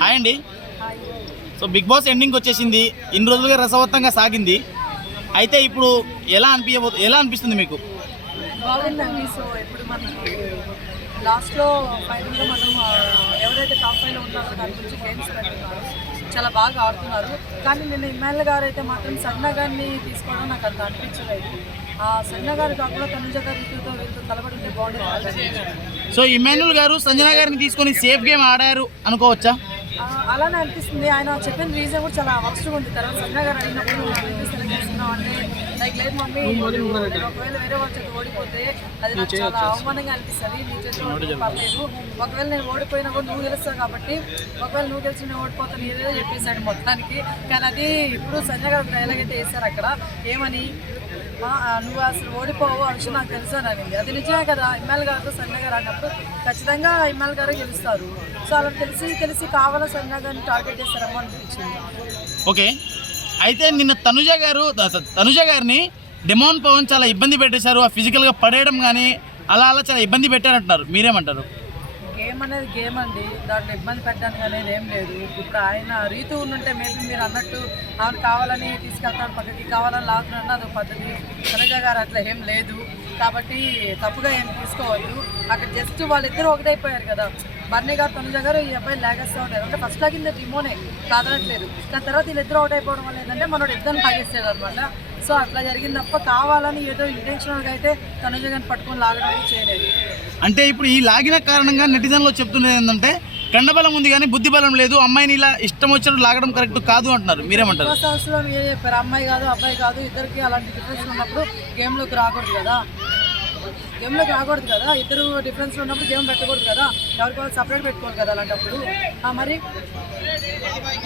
Hi అండి. So big boss ending వచ్చేసింది. ఇన్ని రోజులుగా రసవత్తంగా సాగింది. అయితే ఇప్పుడు ఎలా అనిపిస్తుంది మీకు? బాగుందండి. సో ఇప్పుడు మనకి లాస్ట్లో ఫైనల్గా మనం ఎవరైతే టాప్ ఫైవ్లో ఉన్నారో దాని గురించి గేమ్స్ పెడుతున్నారు, చాలా బాగా ఆడుతున్నారు. కానీ నిన్న ఇమ్మాన్యుల్ గారు అయితే మాత్రం సన్నా గారిని తీసుకోవడం నాకు అంత అనిపించలేదు. సన్నా గారు కాకుండా తనుజ గారు వీళ్ళతో కలబడి ఉంటే బాగుంటుంది. సో ఇమ్మాన్యుల్ గారు సంజన గారిని తీసుకొని సేఫ్ గేమ్ ఆడారు అనుకోవచ్చా? అలానే అనిపిస్తుంది. ఆయన చెప్పిన రీజన్ కూడా చాలా వర్స్ట్గా ఉంది. తర్వాత సన్నా గారు అడిగినప్పుడు సెలెక్ట్ చేస్తున్నాం అంటే లైక్ లేదు మమ్మీ, ఒకవేళ వేరే వాళ్ళ చేతి ఓడిపోతే అది నాకు చాలా అవమానంగా అనిపిస్తుంది. నీ చేతిలో పర్లేదు, ఒకవేళ నేను ఓడిపోయినా కూడా నువ్వు గెలుస్తావు కాబట్టి ఒకవేళ నువ్వు గెలిచి నేను ఓడిపోతాను ఏదేదో చెప్పేశాడు మొత్తానికి. కానీ అది ఇప్పుడు సంజయ్ గారు డైలాగ్ అయితే వేస్తారు అక్కడ, ఏమని నువ్వు అసలు ఓడిపోవు ఆ విషయం నాకు తెలుసు అని అనింది. అది నిజమే కదా. ఇమ్మాన్యుల్ గారితో సంజయ్ గారు అన్నప్పుడు ఖచ్చితంగా ఇమ్మాన్యుల్ గారే గెలుస్తారు. సో అలా తెలిసి కావాలని సంజయ్ గారిని టార్గెట్ చేస్తారేమో అనిపించింది. ఓకే, అయితే నిన్న తనుజ గారిని డెమాన్ పవన్ చాలా ఇబ్బంది పెట్టేశారు. ఆ ఫిజికల్గా పడేయడం కానీ అలా చాలా ఇబ్బంది పెట్టారంటున్నారు, మీరేమంటారు? గేమ్ అనేది గేమ్ అండి, దాంట్లో ఇబ్బంది పెట్టడానికి అనేది ఏం లేదు. ఇప్పుడు ఆయన రీతు ఉంటే మేబీ మీరు అన్నట్టు ఆమెను కావాలని తీసుకెళ్తాను పక్కకి, కావాలని లాగుతున్నా అదొక పద్ధతి. తనుజ గారు అట్లా ఏం లేదు కాబట్టి తప్పుగా ఏం తీసుకోవద్దు. అక్కడ జస్ట్ వాళ్ళిద్దరూ ఒకటైపోయారు కదా. బర్నీ గారు తనుజ గారు ఈ అబ్బాయి లాగేస్తూ ఉంటారు. అంటే ఫస్ట్ లాగింది టీమోనే కాదనట్లేదు, కానీ తర్వాత వీళ్ళిద్దరూ ఒకటైపోవడం వల్ల ఏంటంటే మనోడు ఇద్దరు లాగేస్తాడు అనమాట. సో అట్లా జరిగింది తప్ప కావాలని ఏదో ఇంటెన్షనల్గా అయితే తనుజ గారిని పట్టుకొని లాగడం చేయలేదు. అంటే ఇప్పుడు ఈ లాగిన కారణంగా నెటిజన్లో చెప్తున్నది ఏంటంటే కండబలం ఉంది కానీ బుద్ధి బలం లేదు, అమ్మాయిని ఇలా ఇష్టం వచ్చినట్టు లాగడం కరెక్ట్ కాదు అంటున్నారు, మీరేమంటారు? సంవత్సరంలో మీరే చెప్పారు, అమ్మాయి కాదు అబ్బాయి కాదు ఇద్దరికి అలాంటి డిఫరెన్స్ ఉన్నప్పుడు గేమ్లోకి రాకూడదు కదా. ఇద్దరు డిఫరెన్స్ ఉన్నప్పుడు గేమ్ పెట్టకూడదు కదా. ఎవరికి వాళ్ళు సపరేట్ పెట్టుకోవాలి కదా అలాంటప్పుడు. మరి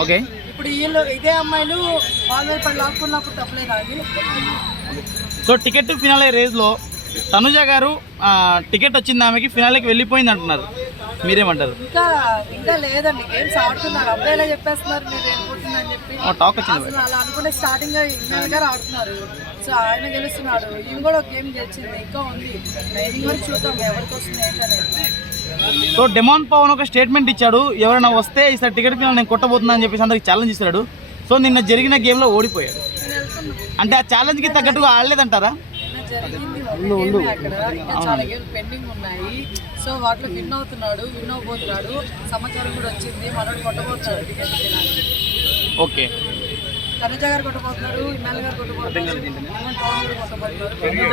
ఓకే, ఇప్పుడు వీళ్ళు ఇదే అమ్మాయిలు వాళ్ళ వైపు లాక్కున్నప్పుడు తప్పలేదు అది. సో టికెట్ ఫినాలే రేజ్లో తనుజ గారు టికెట్ వచ్చింది, ఆమెకి ఫినాలేకి వెళ్ళిపోయింది అంటున్నారు, మీరేమంటారు? ఇంకా లేదండి, గేమ్స్ ఆడుతున్నారు. అబ్బాయిలా చెప్పేస్తున్నారు మీరు వెళ్ళిపోతుందని చెప్పి టాక్ వచ్చింది. అసలు అలా అనుకుంటే స్టార్టింగ్ ఇమ్మాన్యుల్ గారు ఆడుతున్నారు. సో ఆయన గెలుస్తున్నాడు, ఈమె కూడా ఒక గేమ్ గెలిచింది, ఇంకా ఉంది. నైనింగ్ వరకు చూద్దాం ఎవరికి వస్తుంది ఏంటనేది. సో డెమాన్ పవన్ ఒక స్టేట్మెంట్ ఇచ్చాడు, ఎవరైనా వస్తే ఈసారి టికెట్ ఫినాల్ నేను కొట్టబోతున్నా అని చెప్పేసి అందరికి ఛాలెంజ్ ఇస్తాడు. సో నిన్న జరిగిన గేమ్లో ఓడిపోయాడు. అంటే ఆ ఛాలెంజ్కి తగ్గట్టుగా ఆడలేదంటారా? జరిగింది అక్కడ, ఇంకా చాలా గేమ్లు పెండింగ్ ఉన్నాయి. సో వాటిలో విన్ అవ్వబోతున్నాడు. సమాచారం కూడా వచ్చింది, మనోడు కొట్టబోతున్నాడు టికెట్. ఓకే, తనుజ గారు కొట్టబోతున్నారు, ఇమ్మాన్యుల్ గారు కొట్టబోతున్నారు,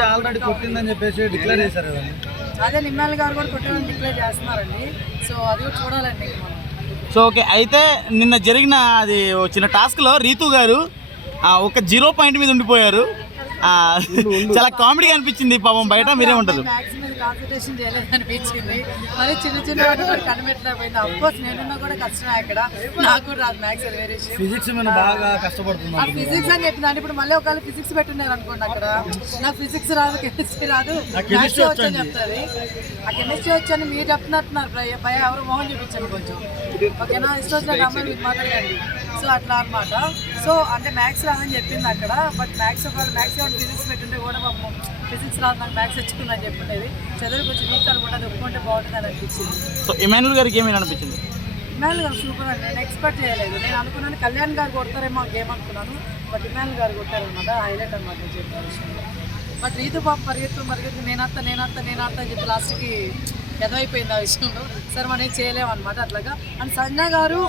ఆల్రెడీ కొట్టిందని చెప్పేసి డిక్లేర్ చేశారు. అదే ఇమ్మాన్యుల్ గారు కూడా కొట్టారని డిక్లేర్ చేస్తున్నారండి. సో అది కూడా చూడాలండి మనం. సో ఓకే, అయితే నిన్న జరిగిన అది చిన్న టాస్క్లో రీతు గారు ఒక 0 పాయింట్ మీద ఉండిపోయారు. చాలా కామెడీగా అనిపించింది పాపం, బయట మీరేమంటారు? మ్యాథ్స్ మీద కాన్సన్ట్రేషన్ చేయలేదు అనిపించింది. మరి చిన్న వాటి కూడా కనిపెట్టలేకపోయింది. అఫ్కోర్స్ నేనున్నా కూడా కష్టమే అక్కడ, నాకు కూడా రాదు మ్యాథ్స్ వేరియేషన్. ఫిజిక్స్ బాగా కష్టపడుతుంది. ఆ ఫిజిక్స్ అని చెప్పింది. ఇప్పుడు మళ్ళీ ఒకవేళ ఫిజిక్స్ పెట్టున్నారు అనుకోండి, అక్కడ నాకు ఫిజిక్స్ రాదు, కెమిస్ట్రీ రాదు, మ్యాథ్స్ వచ్చని చెప్తుంది. ఆ కెమిస్ట్రీ వచ్చని మీరు చెప్తున్నట్టున్నారు భయ, ఎవరు మోహన్ చూపించండి కొంచెం, ఓకేనా? ఇష్టం వచ్చినట్టు అమ్మాయి మీరు మాట్లాడండి. సో అట్లా అనమాట. సో అంటే మ్యాథ్స్ రాదని చెప్పింది అక్కడ, బట్ మ్యాథ్స్ ఫిజిక్స్ పెట్టుంటే కూడా పాపం ఫిజిక్స్ రాదు నాకు మ్యాథ్స్ తెచ్చుకుందని చెప్పుండేది. చదువు కొంచెం వీక్ అనుకుంటే అది ఒప్పుకుంటే బాగుంటుంది అని అనిపించింది. సో ఇమ్మాన్యుల్ గారికి ఏమైనా అనిపించింది? ఇమ్మాన్యుల్ గారు సూపర్ అండి, నేను ఎక్స్పెక్ట్ చేయలేదు. నేను అనుకున్నాను కళ్యాణ్ గారు కొడతారేమో గేమ్ అనుకున్నాను, బట్ ఇమ్మాన్యుల్ గారు కొట్టారనమాట. హైలైట్ అనమాట నేను చెప్పిన విషయంలో. బట్ రీతు పాప పరిగెత్తు నేనత్తా అని చెప్పి లాస్ట్కి ఎదవైపోయింది ఆ విషయంలో. సరే మనం ఏం చేయలేము అనమాట అట్లాగా. అండ్ సంజన గారు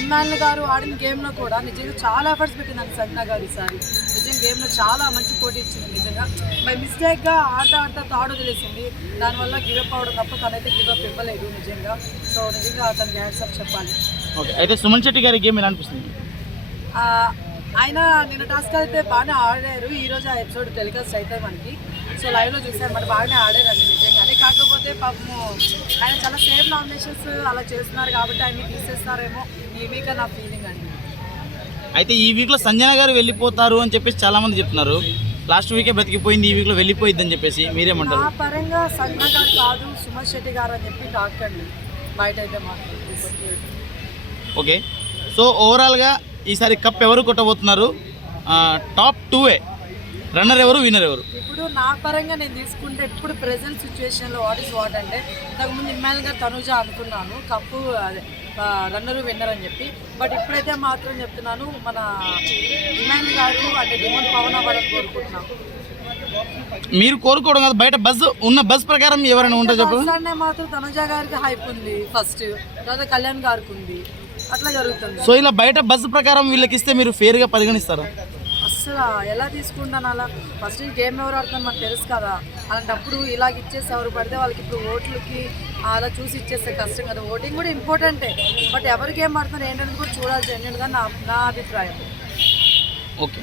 ఇమ్మాన్యుల్ గారు ఆడిన గేమ్లో కూడా నిజంగా చాలా ఎఫర్ట్స్ పెట్టిందండి సంజన గారు ఈసారి. నిజంగా గేమ్లో చాలా మంచి పోటీ ఇచ్చింది. నిజంగా బై మిస్టేక్గా ఆట తాడు వదిలేసింది, దానివల్ల గివప్ అవడం తప్ప తనైతే గివప్ ఇవ్వలేదు నిజంగా. సో నిజంగా తనకి హ్యాట్స్ చెప్పాలి. ఓకే, అయితే సుమన్ శెట్టి గారి గేమ్ ఎలా అనిపిస్తుంది? ఆయన నిన్న టాస్క్ అయితే బాగానే ఆడారు. ఈరోజు ఆ ఎపిసోడ్ టెలికాస్ట్ అయితే మనకి, సో లైవ్లో చూసారు మరి బాగానే ఆడారండి నిజంగానే. కాకపోతే పాపము ఆయన చాలా సేఫ్ నామినేషన్స్ అలా చేస్తున్నారు కాబట్టి ఆయన తీసేస్తారేమో ఈ వీక్ నా ఫీలింగ్ అండి. అయితే ఈ వీక్లో సంజన గారు వెళ్ళిపోతారు అని చెప్పేసి చాలామంది చెప్తున్నారు. లాస్ట్ వీకే బ్రతికిపోయింది, ఈ వీక్లో వెళ్ళిపోయింది అని చెప్పేసి మీరేమంటారు? ఆ పరంగా సంజన గారు కాదు సుమన్ శెట్టి గారు అని చెప్పి టాక్ అండి బయట అయితే మాట్లాడుతుంది. ఓకే, సో ఓవరాల్గా ఈసారి కప్ ఎవరు కొట్టబోతున్నారు? టాప్ 2 రన్నర్ ఎవరు, విన్నర్ ఎవరు? ఇప్పుడు నా పరంగా నేను తీసుకుంటే ఇప్పుడు ప్రెజెంట్ సిచ్యువేషన్లో వాట్ అంటే ఇంతకుముందు ఇమ్మాన్యుల్ గారు తనుజ అనుకున్నాను. కప్పు అదే రన్నరు విన్నర్ అని చెప్పి. బట్ ఇప్పుడైతే మాత్రం చెప్తున్నాను, మన డిమాండ్ గారు అంటే డిమాండ్ పవన్ అవ్వాలని కోరుకుంటున్నాం. మీరు కోరుకోవడం కాదు, బయట బస్ ప్రకారం ఎవరైనా ఉంటారు చెప్పు. బస్ అంటే మాత్రం తనుజ గారికి హైప్ ఉంది ఫస్ట్, తర్వాత కళ్యాణ్ గారికి ఉంది, అట్లా జరుగుతుంది. సో ఇలా బయట బస్సు ప్రకారం వీళ్ళకి ఇస్తే మీరు ఫేర్గా పరిగణిస్తారా? అసలు ఎలా తీసుకుంటాను అలా? ఫస్ట్ గేమ్ ఎవరు ఆడుతాను మనకు తెలుసు కదా, అలాంటప్పుడు ఇలాగ ఇచ్చేసి ఎవరు పడితే వాళ్ళకి ఇప్పుడు ఓట్లకి అలా చూసి ఇచ్చేస్తే కష్టం కదా. ఓటింగ్ కూడా ఇంపార్టెంటే, బట్ ఎవరు గేమ్ ఆడుతున్నారు ఏంటనేది కూడా చూడాల్సి ఏంటంటే నా అభిప్రాయం. ఓకే.